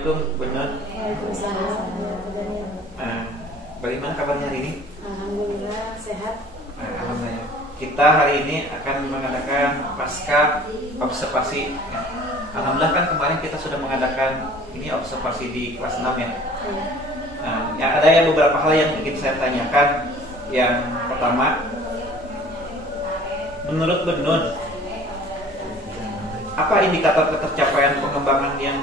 Assalamualaikum Benar. Bagaimana kabarnya hari ini? Alhamdulillah sehat. Alhamdulillah. Kita hari ini akan mengadakan pasca observasi. Alhamdulillah kan kemarin kita sudah mengadakan ini observasi di kelas 6 ya. Ada beberapa hal yang ingin saya tanyakan. Yang pertama, menurut Benun, apa indikator ketercapaian pengembangan yang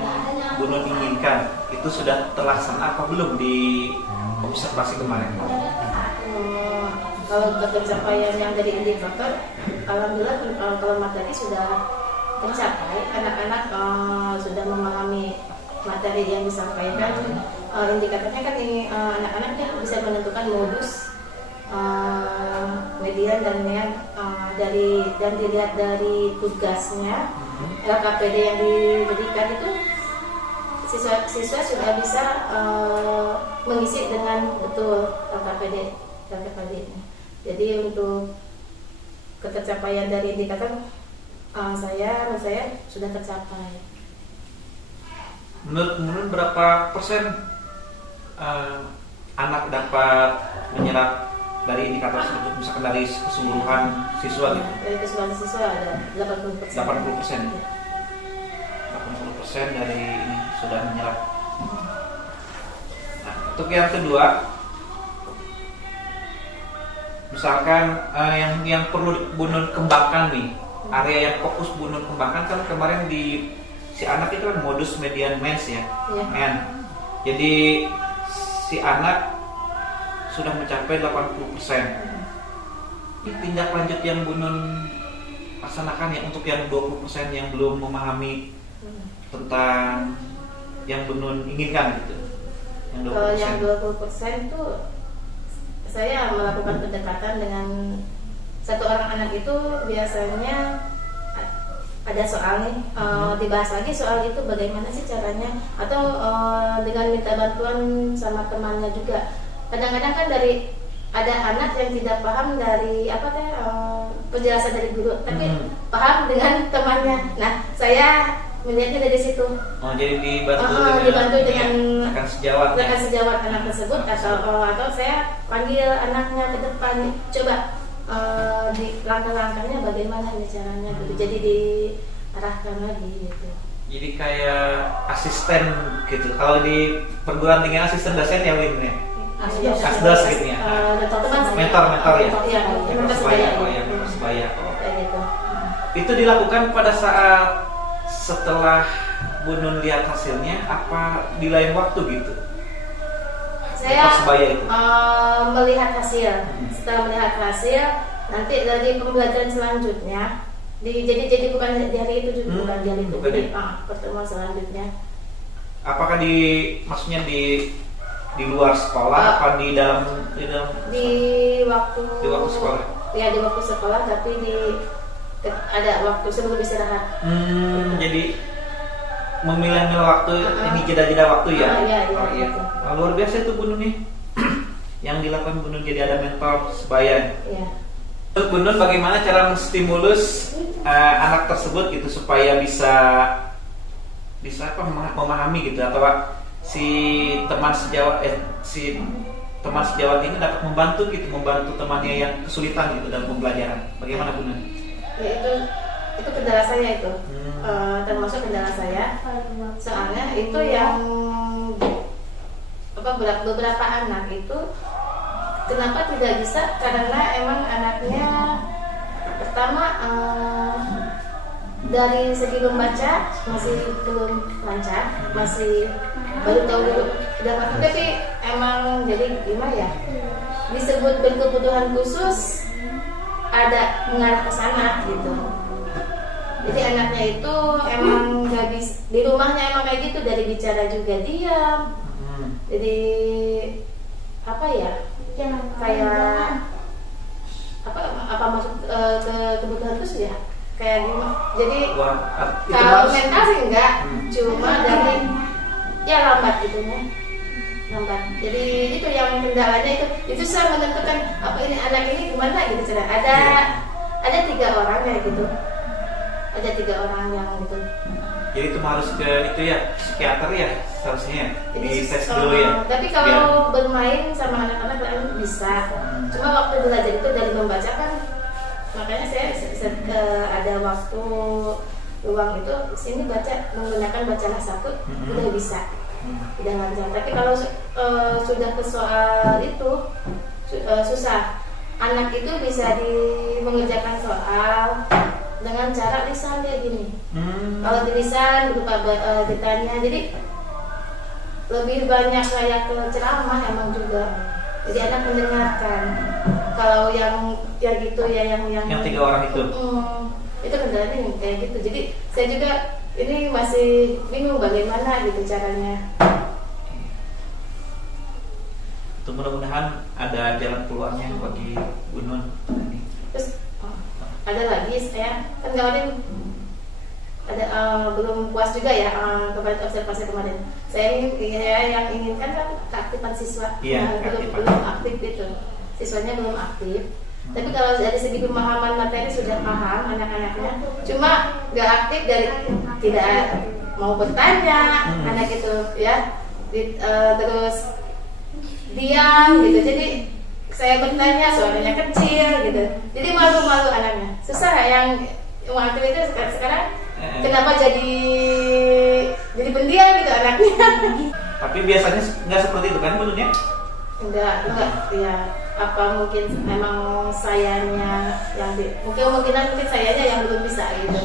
Benun inginkan itu sudah terlaksana apa belum di observasi kemarin? Kalau ketercapaian yang dari indikator, alhamdulillah kalau materi sudah tercapai, anak-anak sudah memahami materi yang disampaikan. Indikatornya kan ini anak-anak bisa menentukan modus, median dan yang dan dilihat dari tugasnya, LKPD yang diberikan itu siswa sudah bisa mengisi dengan betul LKPD ini. Jadi untuk ketercapaian dari indikator menurut saya sudah tercapai. Menurut berapa persen anak dapat menyerap dari indikator tersebut, misalkan dari keseluruhan siswa gitu? Dari keseluruhan siswa ada 80%. 80% dari ini sudah menyerap. Nah, untuk yang kedua, misalkan yang perlu Bunun kembangkan nih, area yang fokus Bunun kembangkan kan kemarin di si anak itu kan modus median mens ya, N. Jadi si anak sudah mencapai 80%. Ini tindak lanjut yang Bunun laksanakan ya untuk yang 20% yang belum memahami tentang yang Bunun inginkan gitu. Kalau yang 20% itu saya melakukan pendekatan dengan satu orang anak itu biasanya ada soal nih, dibahas lagi soal itu bagaimana sih caranya, atau dengan minta bantuan sama temannya juga. Kadang-kadang kan dari ada anak yang tidak paham dari penjelasan dari guru, tapi paham dengan temannya. Nah, saya melihatnya dari situ. Oh, jadi dibantu dengan rekan sejawat anak tersebut, atau saya panggil anaknya ke depan, coba di langkah-langkahnya bagaimana nih caranya gitu. Jadi diarahkan lagi gitu. Jadi kayak asisten gitu. Kalau di perguruan tinggi asisten dosen ya Win ya. Asdos gitu ya. Mentor ya. Persebaya. Gitu. Itu dilakukan pada saat setelah Bunun lihat hasilnya apa di lain waktu gitu? Saya melihat hasil. Setelah melihat hasil, nanti dari pembelajaran selanjutnya jadi bukan di hari itu juga, bukan di hari itu. Jadi pertemuan selanjutnya. Apakah maksudnya di luar sekolah apa di dalam waktu sekolah? Ya, di waktu sekolah, tapi ada waktu sebelum istirahat. Jadi memilah-milah waktu, ini jeda-jeda waktu ya. Iya. Luar biasa itu Bunun nih. Yang dilakukan Bunun, jadi ada mentor sebaya. Iya. Menurut Bunun bagaimana cara menstimulus anak tersebut gitu supaya bisa memahami gitu, atau si teman sejawat ini dapat membantu temannya yang kesulitan gitu dalam pembelajaran. Bagaimana Bunun? Ya, itu kendala saya itu. Termasuk kendala saya. Soalnya itu yang beberapa anak itu kenapa tidak bisa, karena emang anaknya pertama dari segi membaca masih belum lancar, masih baru tahu dulu udah masuk, tapi emang jadi gimana ya, disebut berkebutuhan khusus ada mengarah ke sana gitu. Jadi anaknya itu emang nggak bisa, di rumahnya emang kayak gitu, dari bicara juga diam. Jadi kayak apa masuk ke kebutuhan khusus ya, kayak gimana? Jadi kalau mental sih enggak, cuma dari lambat gitu ya. Lambat. Jadi itu yang kendalanya itu saya menentukan apa ini anak ini gimana gitu. Ada 3 orang kayak gitu. Ada 3 orang yang gitu. Jadi itu harus ke itu ya, psikiater ya seharusnya ya? Jadi, Di tes dulu ya. Tapi kalau bermain sama anak-anak lain bisa. Cuma waktu belajar itu dari membaca kan, makanya saya ada waktu luang itu sini baca menggunakan bacalah satu udah bisa, udah lancar. Tapi kalau sudah ke soal itu susah. Anak itu bisa mengerjakan soal dengan cara lisan dia gini. Kalau di lisan berupa ditanya, jadi lebih banyak kayak ke ceramah emang juga. Jadi anak mendengarkan. Kalau yang gitu ya yang 3 orang itu. Itu kendalanya yang kayak gitu. Jadi saya juga ini masih bingung bagaimana gitu caranya. Mudah-mudahan ada jalan keluarnya bagi Bu Nun. Terus ada lagi saya kan kemarin ada belum puas juga ya kemarin observasi kemarin. Saya yang inginkan kan keaktifan siswa. Iya, belum aktif itu. Siswanya belum aktif. Tapi kalau dari segi pemahaman materi sudah paham anak-anaknya, cuma nggak aktif dari tidak mau bertanya anak itu ya, terus diam gitu. Jadi saya bertanya suaranya kecil gitu. Jadi malu-malu anaknya. Susah yang mau aktif itu sekarang kenapa jadi pendiam gitu anaknya. Tapi biasanya nggak seperti itu kan Bu Nun ya? Enggak ya. Apa mungkin memang sayanya yang mungkin sayanya yang belum bisa gitu.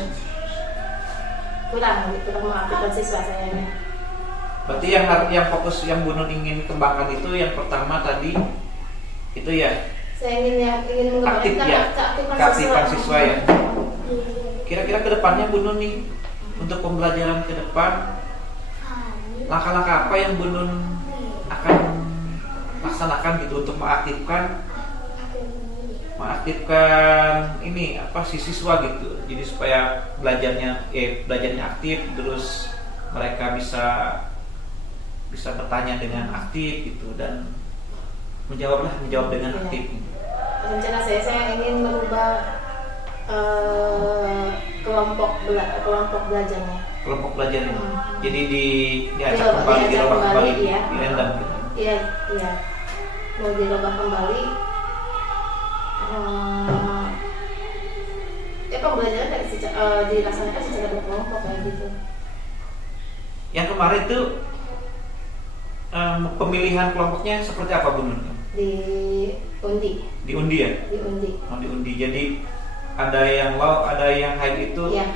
Kurang mengaktifkan siswa sayanya. Berarti yang fokus yang Bu Nun ingin kembangkan itu yang pertama tadi itu ya. Saya ingin mengembangkan keaktifan siswa ya. Kira-kira kedepannya Bu Nun nih untuk pembelajaran ke depan langkah-langkah apa yang Bu Nun akan laksanakan gitu untuk mengaktifkan ini si siswa gitu. Jadi supaya belajarnya aktif, terus mereka bisa bertanya dengan aktif gitu dan menjawab dengan aktif. Rencana saya ingin merubah kelompok belajarnya. Kelompok belajarnya. Jadi diajak kembali, dirubah kembali, ya. di random gitu. Iya. Mau dirubah kembali. Pembelajaran dilaksanakan secara berkelompok kayak gitu. Yang kemarin itu pemilihan kelompoknya seperti apa Bu Nun? Diundi ya? Diundi. Jadi ada yang low, ada yang high itu. Iya.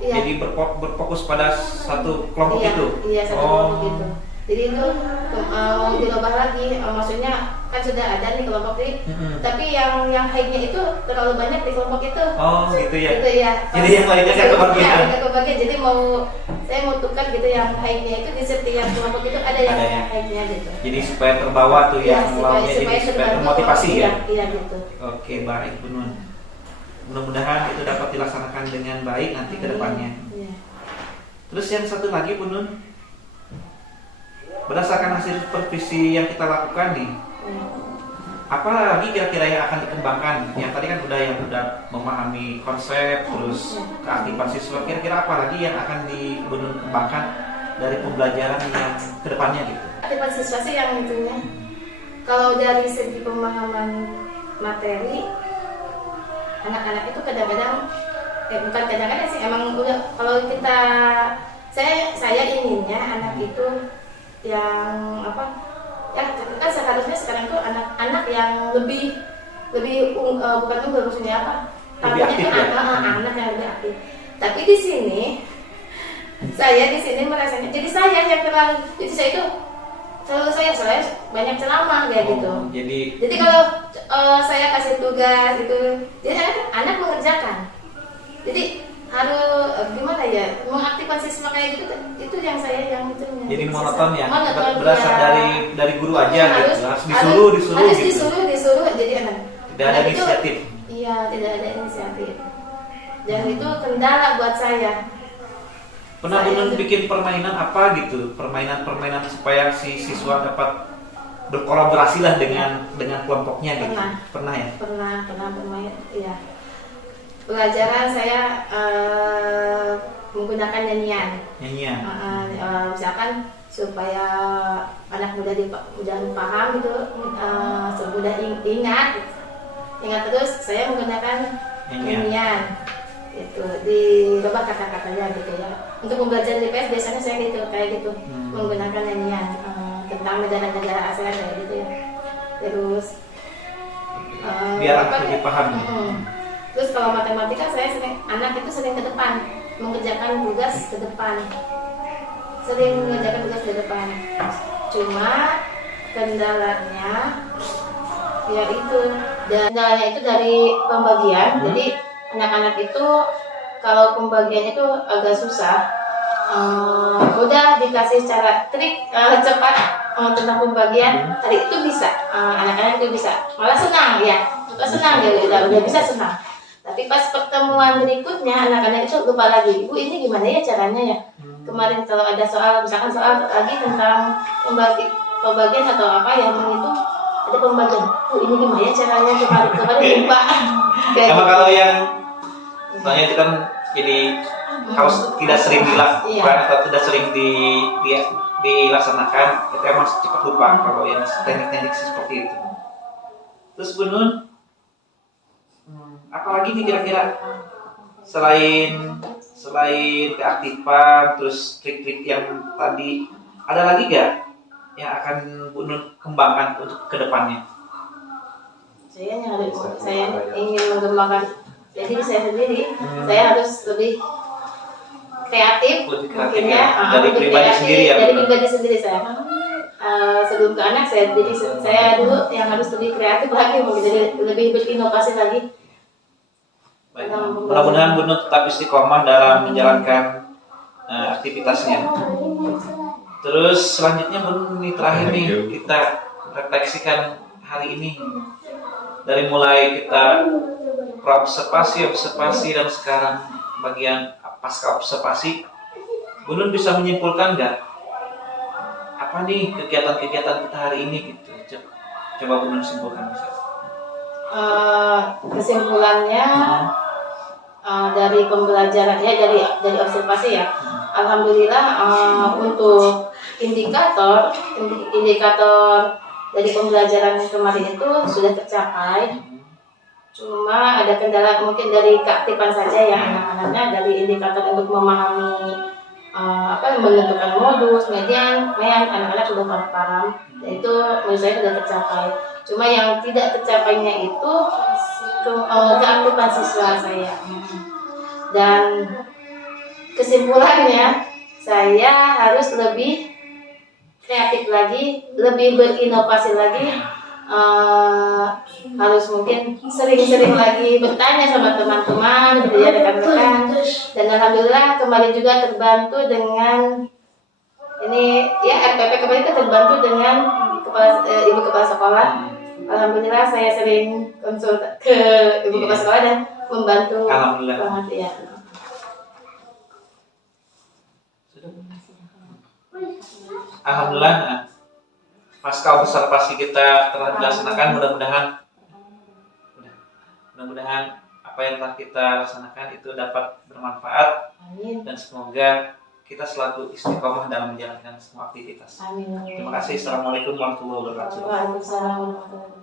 Jadi berfokus pada satu kelompok itu. Iya, satu kelompok itu. Jadi itu mau dirubah lagi, maksudnya kan sudah ada nih kelompok ini, tapi yang high-nya itu terlalu banyak di kelompok itu. Oh, gitu ya. Gitu ya. Jadi yang lainnya kan kebagian. Ya, kebagian. Jadi saya mau tukar gitu yang high-nya itu di setiap kelompok itu ada yang high-nya gitu. Jadi supaya terbawa tuh yang lawnya, jadi supaya termotivasi ya. Iya gitu. Oke, baik Bu Nun. Mudah-mudahan itu dapat dilaksanakan dengan baik nanti ke depannya. Iya. Terus yang satu lagi Bu Nun, berdasarkan hasil supervisi yang kita lakukan nih, apa lagi kira-kira yang akan dikembangkan? Yang tadi kan udah memahami konsep, terus keaktifan siswa. Kira-kira apa lagi yang akan Bu Nun kembangkan dari pembelajaran yang kedepannya gitu? Keaktifan siswa sih yang intinya. Kalau dari segi pemahaman materi, anak-anak itu kadang-kadang bukan kadang-kadang sih, emang udah kalau saya inginnya anak itu yang ya kan seharusnya sekarang tuh anak-anak yang lebih bukan unggul, maksudnya apa? Lebih aktif ya? Anak yang lebih aktif. Tapi di sini saya merasanya jadi saya yang terlalu, jadi saya itu saya banyak ceramah kayak gitu. Jadi kalau saya kasih tugas itu, jadi anak mengerjakan. Jadi harus gimana ya, mengaktifkan siswa kayak gitu, itu yang itu. Jadi monoton ya, berasal dari guru aja gitu, harus disuruh, jadi anak tidak ada inisiatif. Iya, tidak ada inisiatif. Dan itu kendala buat saya. Pernah Bu Nun bikin permainan apa gitu, permainan supaya si siswa dapat berkolaborasi lah dengan kelompoknya gitu. Pernah ya? Pernah bermain, iya. Pelajaran saya menggunakan nyanyian. Nyanyian. Misalkan supaya anak muda mudah paham gitu, mudah ingat terus saya menggunakan nyanyian itu dirubah kata-katanya gitu ya. Untuk pembelajaran IPS biasanya saya gitu kayak gitu menggunakan nyanyian tentang negara-negara ASEAN kayak gitu ya. Terus biar lebih paham. Terus kalau matematika anak itu sering ke depan mengerjakan tugas ke depan. Cuma kendalanya itu dari pembagian. Jadi anak-anak itu kalau pembagiannya itu agak susah. Udah dikasih cara trik cepat tentang pembagian, tadi itu bisa, anak-anak itu bisa, malah senang ya, dia udah bisa senang. Tapi pas pertemuan berikutnya anak-anak itu lupa lagi, Bu ini gimana ya caranya ya? Kemarin kalau ada soal, misalkan soal lagi tentang pembagian atau apa yang itu ada pembagian, Bu ini gimana ya caranya, kemarin lupa. Sama kalau yang soalnya itu kan jadi kalau tidak sering dilakukan atau tidak sering dilaksanakan itu emang cepat lupa kalau yang teknik-teknik seperti itu. Terus Bu Nun, apalagi nih kira-kira selain keaktifan terus trik-trik yang tadi, ada lagi gak yang akan Bu Nun kembangkan untuk kedepannya? Saya ingin mengembangkan diri saya sendiri. Saya harus lebih kreatif mungkin ya, dari pribadi sendiri ya. Dari pribadi sendiri saya. Sebelum ke anak saya dulu yang harus lebih kreatif lagi, jadi lebih berinovasi lagi. Baik. Mudah-mudahan Bu Nun tetap istiqomah dalam menjalankan aktivitasnya. Terus selanjutnya Bu Nun, ini terakhir nih kita refleksikan hari ini. Dari mulai kita observasi dan sekarang bagian pasca observasi, Bu Nun bisa menyimpulkan nggak apa nih kegiatan-kegiatan kita hari ini gitu? Coba Bu Nun simpulkan. Kesimpulannya dari pembelajaran ya, dari observasi ya. Alhamdulillah untuk indikator dari pembelajaran kemarin itu sudah tercapai. Cuma ada kendala mungkin dari keaktifan saja ya anak-anaknya, dari indikator untuk memahami menentukan modus, median, anak-anak sudah paham. Dan itu menurut saya sudah tercapai. Cuma yang tidak tercapainya itu keaktifan siswa saya. Dan kesimpulannya saya harus lebih kreatif lagi, lebih berinovasi lagi, harus mungkin sering-sering lagi bertanya sama teman-teman, gitu ya, rekan-rekan. Dan alhamdulillah kemarin juga terbantu dengan ini ya, RPP kemarin itu terbantu dengan ibu kepala sekolah. Alhamdulillah saya sering konsul ke ibu kepala sekolah dan membantu banget ya. Alhamdulillah, pasca observasi kita telah dilaksanakan. Mudah-mudahan apa yang telah kita laksanakan itu dapat bermanfaat. Amin. Dan semoga kita selalu istiqomah dalam menjalankan semua aktivitas. Amin. Terima kasih. Assalamualaikum warahmatullahi wabarakatuh. Waalaikumsalam warahmatullahi wabarakatuh.